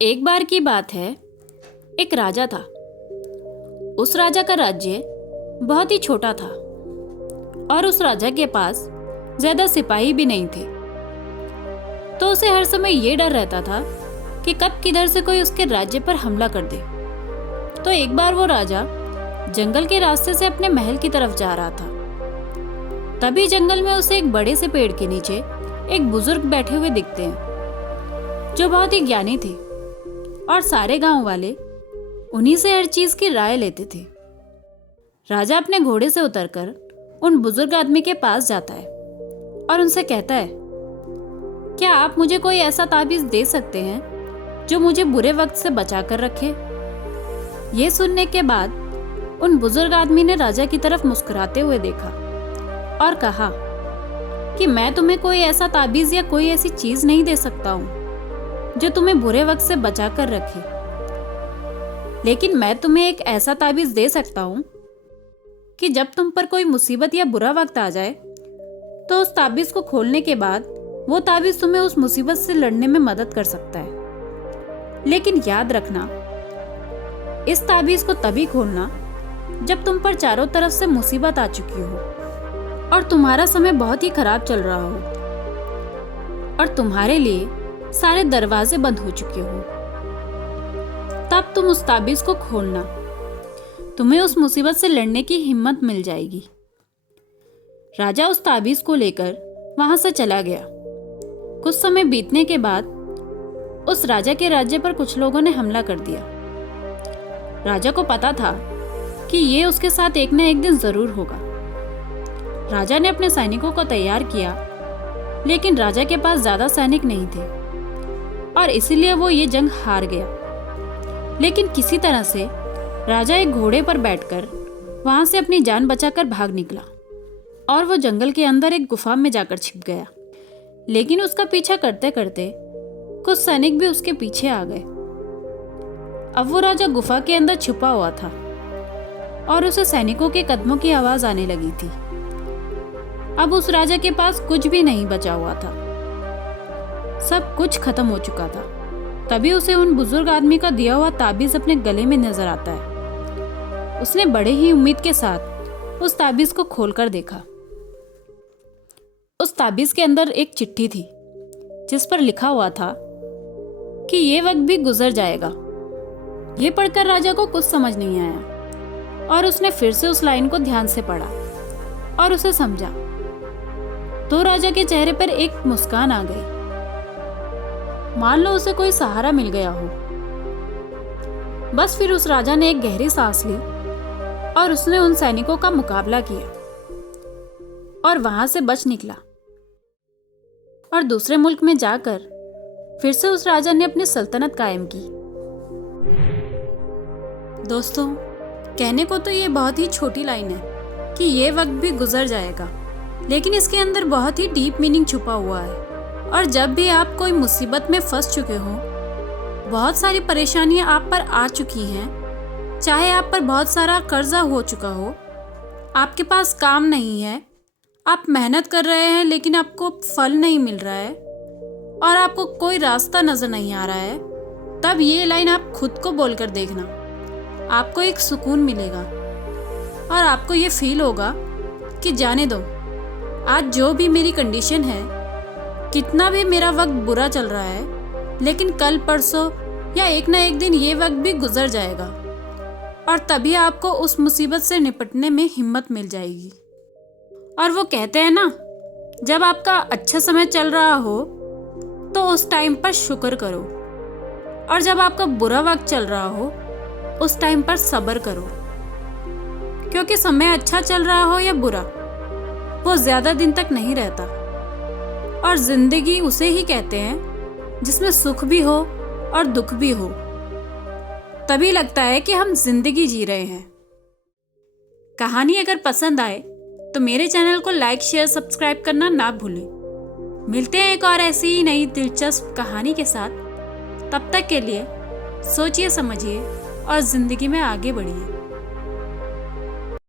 एक बार की बात है, एक राजा था। उस राजा का राज्य बहुत ही छोटा था और उस राजा के पास ज्यादा सिपाही भी नहीं थे। तो उसे हर समय ये डर रहता था कि कब किधर से कोई उसके राज्य पर हमला कर दे। तो एक बार वो राजा जंगल के रास्ते से अपने महल की तरफ जा रहा था। तभी जंगल में उसे एक बड़े से पेड़ के नीचे एक बुजुर्ग बैठे हुए दिखते हैं, जो बहुत ही ज्ञानी थे और सारे गांव वाले उन्हीं से हर चीज की राय लेते थे। राजा अपने घोड़े से उतरकर उन बुजुर्ग आदमी के पास जाता है और उनसे कहता है, क्या आप मुझे कोई ऐसा ताबीज दे सकते हैं जो मुझे बुरे वक्त से बचा कर रखे? ये सुनने के बाद उन बुजुर्ग आदमी ने राजा की तरफ मुस्कुराते हुए देखा और कहा कि मैं तुम्हें कोई ऐसा ताबीज या कोई ऐसी चीज नहीं दे सकता हूं जो तुम्हें बुरे वक्त से बचा कर रखे, लेकिन मैं तुम्हें एक ऐसा ताबीज दे सकता हूं कि जब तुम पर कोई मुसीबत या बुरा वक्त आ जाए तो उस ताबीज को खोलने के बाद वो ताबीज तुम्हें उस मुसीबत से लड़ने में मदद कर सकता है। लेकिन याद रखना, इस ताबीज को तभी खोलना जब तुम पर चारों तरफ से मुसीबत आ चुकी हो और तुम्हारा समय बहुत ही खराब चल रहा हो और तुम्हारे लिए सारे दरवाजे बंद हो चुके हो। तब तुम उस ताबीज को खोलना, तुम्हें उस मुसीबत से लड़ने की हिम्मत मिल जाएगी। राजा उस ताबीज को लेकर वहां से चला गया। कुछ समय बीतने के बाद उस राजा के राज्य पर कुछ लोगों ने हमला कर दिया। राजा को पता था कि ये उसके साथ एक न एक दिन जरूर होगा। राजा ने अपने सैनिकों को तैयार किया, लेकिन राजा के पास ज्यादा सैनिक नहीं थे और इसीलिए वो ये जंग हार गया। लेकिन किसी तरह से राजा एक घोड़े पर बैठकर वहां से अपनी जान बचाकर भाग निकला और वो जंगल के अंदर एक गुफा में जाकर छिप गया। लेकिन उसका पीछा करते करते कुछ सैनिक भी उसके पीछे आ गए। अब वो राजा गुफा के अंदर छुपा हुआ था और उसे सैनिकों के कदमों की आवाज आने लगी थी। अब उस राजा के पास कुछ भी नहीं बचा हुआ था, सब कुछ खत्म हो चुका था। तभी उसे उन बुजुर्ग आदमी का दिया हुआ ताबीज अपने गले में नजर आता है। उसने बड़े ही उम्मीद के साथ उस ताबीज को खोलकर देखा। उस ताबीज के अंदर एक चिट्ठी थी जिस पर लिखा हुआ था कि ये वक्त भी गुजर जाएगा। ये पढ़कर राजा को कुछ समझ नहीं आया और उसने फिर से उस लाइन को ध्यान से पढ़ा और उसे समझा। तो राजा के चेहरे पर एक मुस्कान आ गई, मान लो उसे कोई सहारा मिल गया हो। बस फिर उस राजा ने एक गहरी सांस ली और उसने उन सैनिकों का मुकाबला किया और वहां से बच निकला और दूसरे मुल्क में जाकर फिर से उस राजा ने अपनी सल्तनत कायम की। दोस्तों, कहने को तो ये बहुत ही छोटी लाइन है कि ये वक्त भी गुजर जाएगा, लेकिन इसके अंदर बहुत ही डीप मीनिंग छुपा हुआ है। और जब भी आप कोई मुसीबत में फंस चुके हो, बहुत सारी परेशानियां आप पर आ चुकी हैं, चाहे आप पर बहुत सारा कर्जा हो चुका हो, आपके पास काम नहीं है, आप मेहनत कर रहे हैं लेकिन आपको फल नहीं मिल रहा है और आपको कोई रास्ता नजर नहीं आ रहा है, तब ये लाइन आप खुद को बोलकर देखना, आपको एक सुकून मिलेगा और आपको ये फील होगा कि जाने दो, आज जो भी मेरी कंडीशन है, कितना भी मेरा वक्त बुरा चल रहा है, लेकिन कल परसों या एक ना एक दिन ये वक्त भी गुजर जाएगा और तभी आपको उस मुसीबत से निपटने में हिम्मत मिल जाएगी। और वो कहते हैं ना, जब आपका अच्छा समय चल रहा हो तो उस टाइम पर शुक्र करो और जब आपका बुरा वक्त चल रहा हो उस टाइम पर सब्र करो, क्योंकि समय अच्छा चल रहा हो या बुरा, वो ज्यादा दिन तक नहीं रहता और जिंदगी उसे ही कहते हैं जिसमें सुख भी हो और दुख भी हो। तभी लगता है कि हम जिंदगी जी रहे हैं। कहानी अगर पसंद आए तो मेरे चैनल को लाइक, शेयर, सब्सक्राइब करना ना भूलें। मिलते हैं एक और ऐसी ही नई दिलचस्प कहानी के साथ। तब तक के लिए सोचिए, समझिए और जिंदगी में आगे बढ़िए।